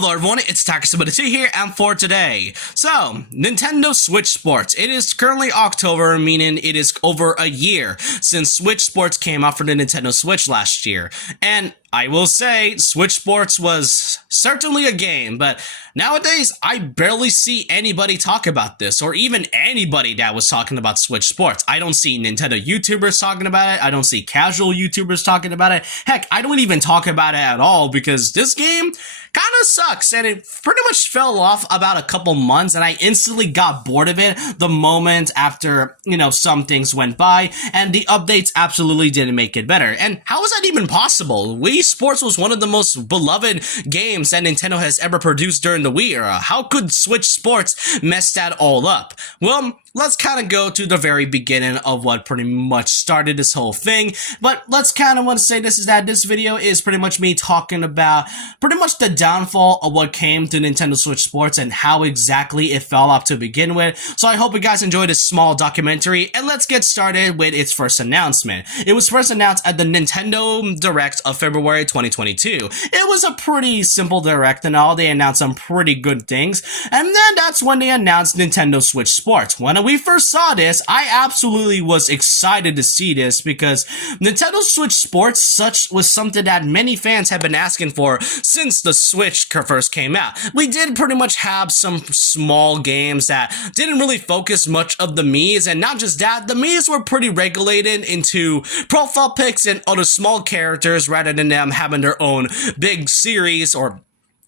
Hello everyone, it's Takasubita2 here, and for today, Nintendo Switch Sports. It is currently October, meaning it is over a year since Switch Sports came out for the Nintendo Switch last year. And I will say, Switch Sports was certainly a game, but nowadays, I barely see anybody talk about this, or even anybody that was talking about Switch Sports. I don't see Nintendo YouTubers talking about it, I don't see casual YouTubers talking about it, heck, I don't even talk about it at all, because this game kinda sucks, and it pretty much fell off about a couple months, and I instantly got bored of it the moment after, some things went by, and the updates absolutely didn't make it better. And how is that even possible? Wii Sports was one of the most beloved games that Nintendo has ever produced during the Wii era. How could Switch Sports mess that all up? Well, let's kind of go to the very beginning of what pretty much started this whole thing, but let's kind of want to say this video is pretty much me talking about pretty much the downfall of what came to Nintendo Switch Sports and how exactly it fell off to begin with. So I hope you guys enjoyed this small documentary, and let's get started with its first announcement. It was first announced at the Nintendo Direct of February 2022. It was a pretty simple Direct and all. They announced some pretty good things, and then that's when they announced Nintendo Switch Sports. When we first saw this, I absolutely was excited to see this because Nintendo Switch Sports was something that many fans have been asking for since the Switch first came out. We did pretty much have some small games that didn't really focus much of the Miis, and not just that, the Miis were pretty regulated into profile pics and other small characters rather than them having their own big series or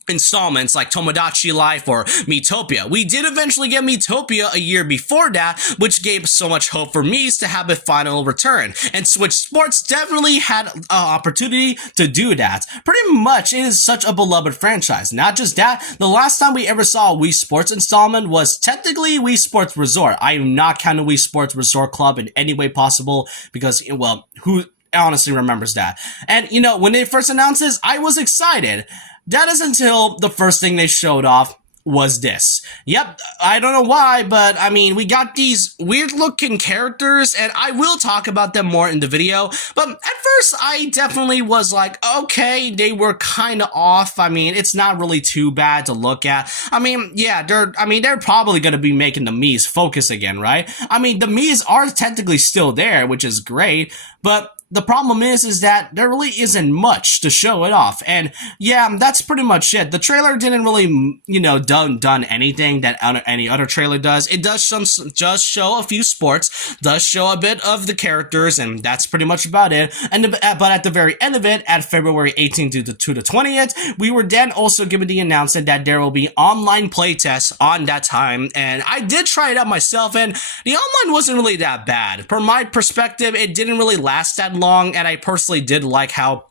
installments like Tomodachi Life or Miitopia. We did eventually get Miitopia a year before that, which gave so much hope for Miis to have a final return, and Switch Sports definitely had an opportunity to do that. Pretty much, it is such a beloved franchise. Not just that, the last time we ever saw a Wii Sports installment was technically Wii Sports Resort. I am not counting Wii Sports Resort Club in any way possible because, well, who honestly remembers that? And, when they first announced this, I was excited. That is until the first thing they showed off was this. Yep, I don't know why, but I mean, we got these weird looking characters, and I will talk about them more in the video, but at first I definitely was like, okay, they were kind of off. I mean, it's not really too bad to look at. I mean, yeah, they're probably going to be making the Miis focus again, right? I mean, the Miis are technically still there, which is great, but the problem is that there really isn't much to show it off, and yeah, that's pretty much it. The trailer didn't really, done anything that any other trailer does. It does just show a few sports, does show a bit of the characters, and that's pretty much about it. But at the very end of it, at February 18th to the 20th, we were then also given the announcement that there will be online playtests on that time, and I did try it out myself, and the online wasn't really that bad. From my perspective, it didn't really last that long, and I personally did like how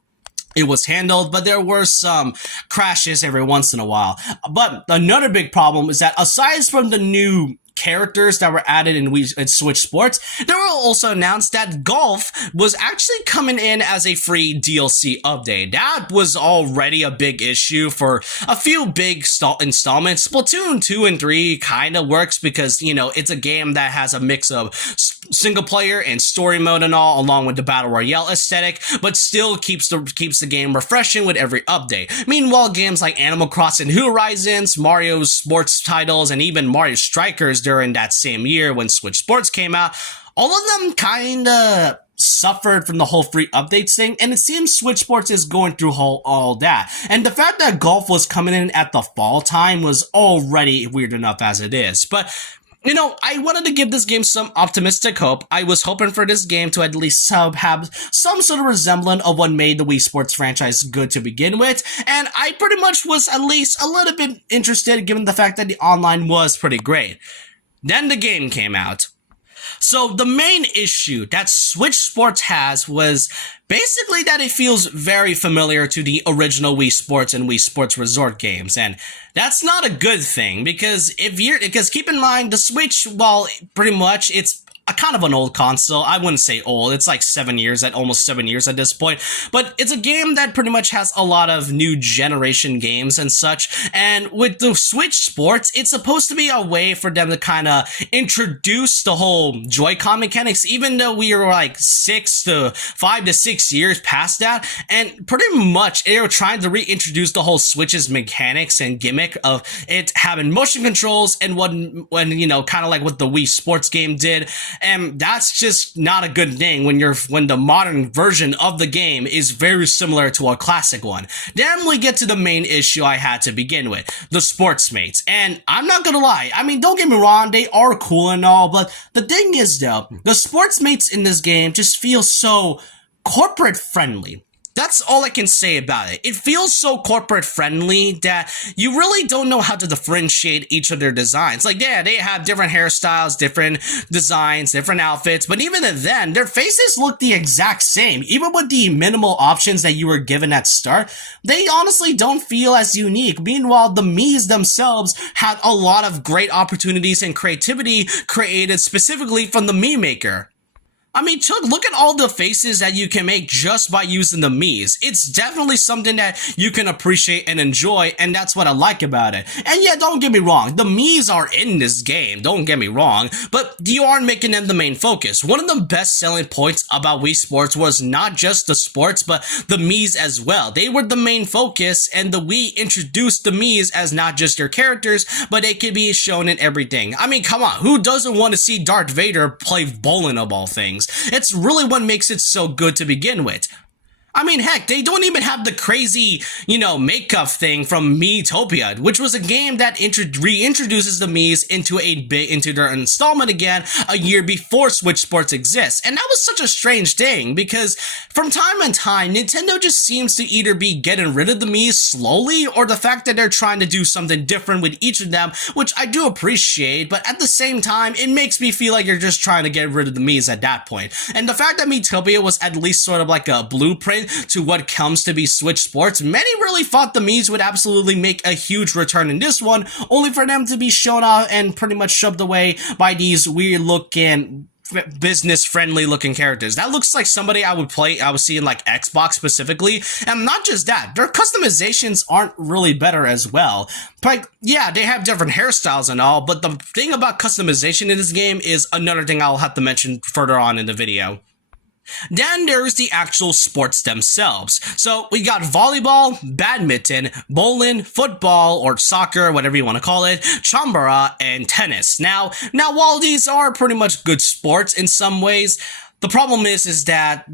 it was handled, but there were some crashes every once in a while. But another big problem is that aside from the new characters that were added in Switch Sports, they were also announced that Golf was actually coming in as a free DLC update. That was already a big issue for a few big installments. Splatoon 2 and 3 kind of works because, it's a game that has a mix of single player and story mode and all, along with the Battle Royale aesthetic, but still keeps the game refreshing with every update. Meanwhile, games like Animal Crossing New Horizons, Mario sports titles, and even Mario Strikers during that same year when Switch Sports came out, all of them kinda suffered from the whole free updates thing, and it seems Switch Sports is going through all that. And the fact that Golf was coming in at the fall time was already weird enough as it is. But I wanted to give this game some optimistic hope. I was hoping for this game to at least have some sort of resemblance of what made the Wii Sports franchise good to begin with, and I pretty much was at least a little bit interested given the fact that the online was pretty great. Then the game came out. So the main issue that Switch Sports has was basically that it feels very familiar to the original Wii Sports and Wii Sports Resort games, and that's not a good thing because keep in mind the Switch, well, pretty much it's a kind of an old console. I wouldn't say old. It's like almost 7 years at this point. But it's a game that pretty much has a lot of new generation games and such. And with the Switch Sports, it's supposed to be a way for them to kind of introduce the whole Joy-Con mechanics, even though we are like 5 to 6 years past that. And pretty much they were trying to reintroduce the whole Switch's mechanics and gimmick of it having motion controls and when kind of like what the Wii Sports game did. And that's just not a good thing when the modern version of the game is very similar to a classic one. Then we get to the main issue I had to begin with, the sports mates. And I'm not gonna lie, I mean, don't get me wrong, they are cool and all, but the thing is though, the sports mates in this game just feel so corporate friendly. That's all I can say about it. It feels so corporate friendly that you really don't know how to differentiate each of their designs. Like, yeah, they have different hairstyles, different designs, different outfits, but even then, their faces look the exact same. Even with the minimal options that you were given at start, they honestly don't feel as unique. Meanwhile, the Miis themselves had a lot of great opportunities and creativity created specifically from the Mii Maker. I mean, look at all the faces that you can make just by using the Miis. It's definitely something that you can appreciate and enjoy, and that's what I like about it. And yeah, don't get me wrong, the Miis are in this game, don't get me wrong, but you aren't making them the main focus. One of the best selling points about Wii Sports was not just the sports, but the Miis as well. They were the main focus, and the Wii introduced the Miis as not just their characters, but they could be shown in everything. I mean, come on, who doesn't want to see Darth Vader play bowling of all things? It's really what makes it so good to begin with. I mean, heck, they don't even have the crazy, makeup thing from Miitopia, which was a game that reintroduces the Miis into their installment again a year before Switch Sports exists. And that was such a strange thing, because from time to time, Nintendo just seems to either be getting rid of the Miis slowly, or the fact that they're trying to do something different with each of them, which I do appreciate, but at the same time, it makes me feel like you're just trying to get rid of the Miis at that point. And the fact that Miitopia was at least sort of like a blueprint to what comes to be Switch Sports, many really thought the Miis would absolutely make a huge return in this one, only for them to be shown off and pretty much shoved away by these weird looking business friendly looking characters. That looks like somebody I would see in like Xbox specifically. And not just that, their customizations aren't really better as well. Like, yeah, they have different hairstyles and all, but the thing about customization in this game is another thing I'll have to mention further on in the video. Then there's the actual sports themselves. So we got volleyball, badminton, bowling, football, or soccer, whatever you want to call it, chambara, and tennis. Now while these are pretty much good sports in some ways, the problem is that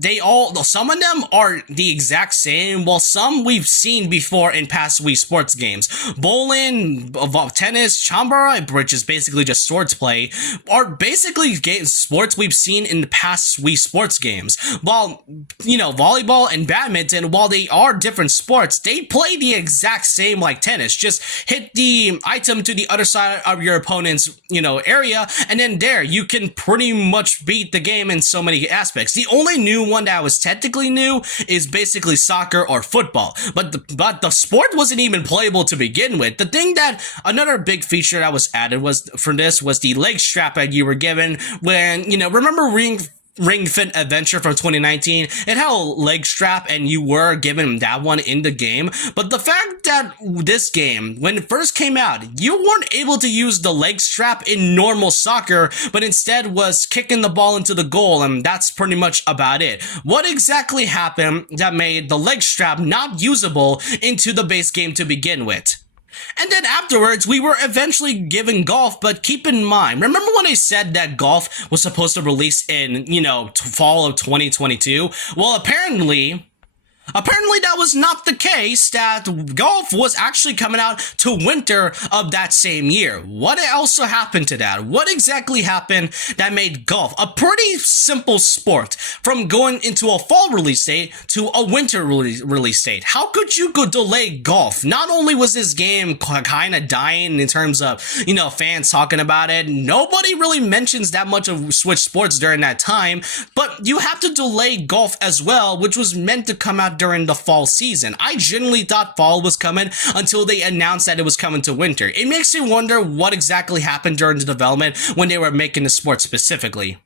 some of them are the exact same, while some we've seen before in past Wii Sports games. Bowling, tennis, chambara, which is basically just swords play, are basically sports we've seen in the past Wii Sports games. While, volleyball and badminton, while they are different sports, they play the exact same like tennis. Just hit the item to the other side of your opponent's, area, and then there, you can pretty much beat the game in so many aspects. The only new one that was technically new is basically soccer or football, but the sport wasn't even playable to begin with. The thing that another big feature that was added was the leg strap that you were given when, remember Ring Fit Adventure from 2019, it had a leg strap and you were given that one in the game, but the fact that this game, when it first came out, you weren't able to use the leg strap in normal soccer, but instead was kicking the ball into the goal, and that's pretty much about it. What exactly happened that made the leg strap not usable into the base game to begin with? And then afterwards, we were eventually given golf, but keep in mind, remember when I said that golf was supposed to release in, fall of 2022? Well, apparently that was not the case, that golf was actually coming out to winter of that same year. What else happened to that? What exactly happened that made golf a pretty simple sport from going into a fall release date to a winter release date? How could you go delay golf? Not only was this game kind of dying in terms of, fans talking about it, nobody really mentions that much of Switch Sports during that time, but you have to delay golf as well, which was meant to come out during the fall season. I genuinely thought fall was coming until they announced that it was coming to winter. It makes me wonder what exactly happened during the development when they were making the sport specifically.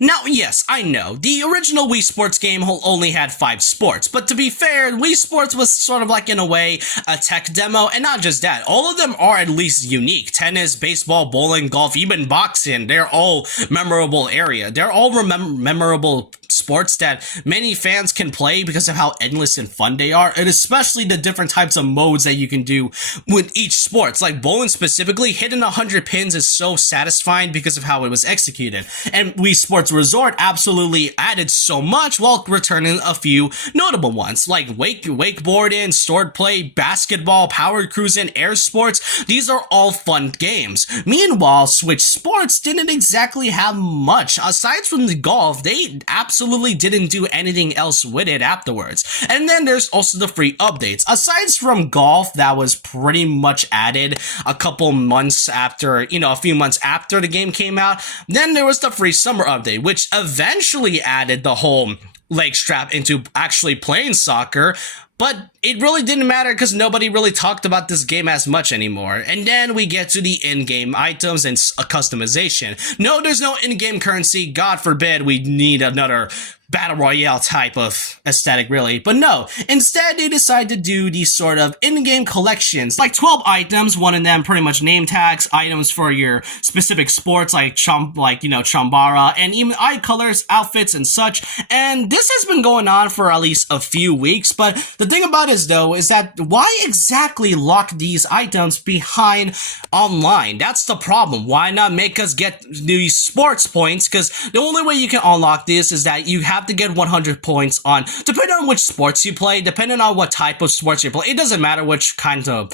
Now, yes, I know, the original Wii Sports game only had 5 sports, but to be fair, Wii Sports was sort of like, in a way, a tech demo, and not just that, all of them are at least unique. Tennis, baseball, bowling, golf, even boxing, they're all memorable area. They're all memorable sports that many fans can play because of how endless and fun they are, and especially the different types of modes that you can do with each sports. Like bowling specifically, hitting 100 pins is so satisfying because of how it was executed, and Wii Sports Resort absolutely added so much while returning a few notable ones like wakeboarding, swordplay, basketball, power cruising, air sports. These are all fun games. Meanwhile, Switch Sports didn't exactly have much. Aside from the golf, they absolutely didn't do anything else with it afterwards. And then there's also the free updates. Aside from golf, that was pretty much added a couple months after, a few months after the game came out. Then there was the free summer update, which eventually added the whole leg strap into actually playing soccer. But it really didn't matter because nobody really talked about this game as much anymore. And then we get to the in-game items and customization. No, there's no in-game currency. God forbid we need another battle royale type of aesthetic, really. But no, instead they decide to do these sort of in-game collections, like 12 items, one of them pretty much name tags, items for your specific sports like Chambara, and even eye colors, outfits, and such. And this has been going on for at least a few weeks, but the thing about it is, though, is that why exactly lock these items behind online? That's the problem. Why not make us get these sports points? Because the only way you can unlock this is that you have to get 100 points on, depending on which sports you play, depending on what type of sports you play. It doesn't matter which kind of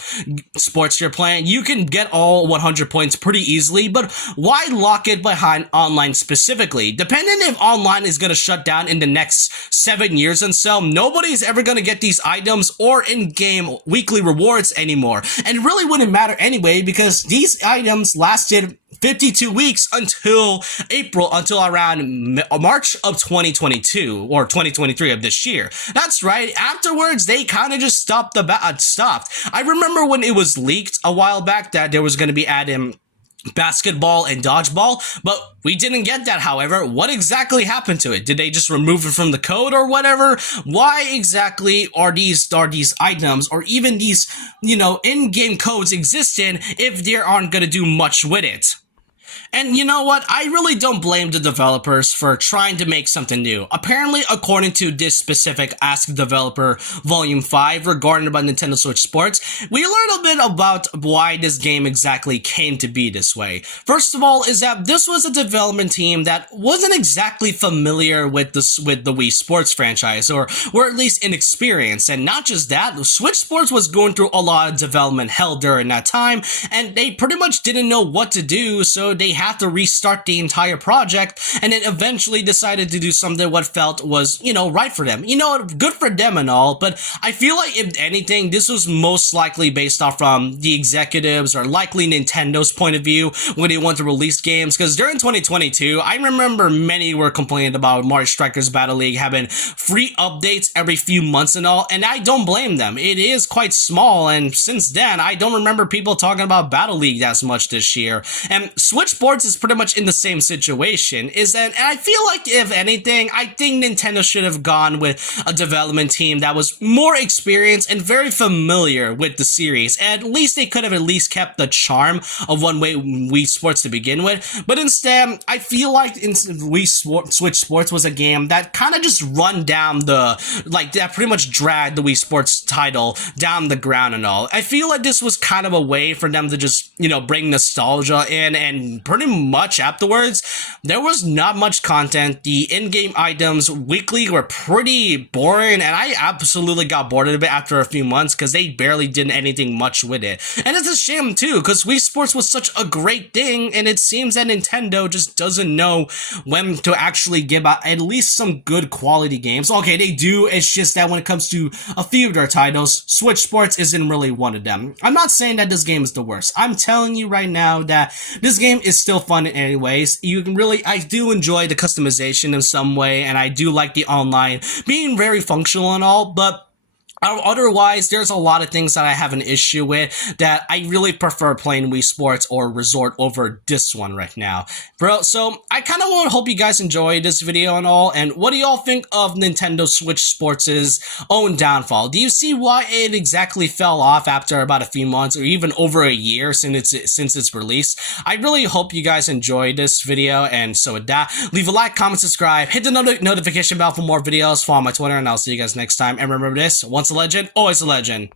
sports you're playing. You can get all 100 points pretty easily, but why lock it behind online specifically? Depending if online is going to shut down in the next 7 years and so, nobody's ever going to get these items or in-game weekly rewards anymore. And it really wouldn't matter anyway, because these items lasted 52 weeks until around March of 2022 or 2023 of this year. That's right. Afterwards, they kind of just stopped. I remember when it was leaked a while back that there was going to be adding basketball and dodgeball, but we didn't get that. However, what exactly happened to it? Did they just remove it from the code or whatever? Why exactly are these items or even these, in-game codes existing if they aren't going to do much with it? And you know what? I really don't blame the developers for trying to make something new. Apparently, according to this specific Ask Developer Volume 5 regarding about Nintendo Switch Sports, we learned a bit about why this game exactly came to be this way. First of all, is that this was a development team that wasn't exactly familiar with the Wii Sports franchise, or were at least inexperienced. And not just that, Switch Sports was going through a lot of development hell during that time, and they pretty much didn't know what to do, so they had to restart the entire project, and then eventually decided to do something what felt was, right for them. Good for them and all, but I feel like if anything, this was most likely based off from the executives or likely Nintendo's point of view when they want to release games, because during 2022, I remember many were complaining about Mario Strikers Battle League having free updates every few months and all, and I don't blame them. It is quite small, and since then, I don't remember people talking about Battle League as much this year, and Switch Sports is pretty much in the same situation. And I feel like, if anything, I think Nintendo should have gone with a development team that was more experienced and very familiar with the series. At least they could have at least kept the charm of one way Wii Sports to begin with. But instead, I feel like Switch Sports was a game that kind of just run down that pretty much dragged the Wii Sports title down the ground and all. I feel like this was kind of a way for them to just, bring nostalgia in, and pretty much afterwards, there was not much content. The in-game items weekly were pretty boring, and I absolutely got bored of it after a few months because they barely did anything much with it. And it's a shame too, because Wii Sports was such a great thing, and it seems that Nintendo just doesn't know when to actually give out at least some good quality games. Okay, they do, it's just that when it comes to a few of their titles, Switch Sports isn't really one of them. I'm not saying that this game is the worst. I'm telling you right now that this game is still fun in any ways. I do enjoy the customization in some way, and I do like the online being very functional and all, but Otherwise, there's a lot of things that I have an issue with that I really prefer playing Wii Sports or Resort over this one right now. Bro, so I kind of want to hope you guys enjoy this video and all, and what do y'all think of Nintendo Switch Sports' own downfall? Do you see why it exactly fell off after about a few months or even over a year since its release? I really hope you guys enjoyed this video, and so with that, leave a like, comment, subscribe, hit the notification bell for more videos, follow my Twitter, and I'll see you guys next time. And remember this, once a legend, always a legend.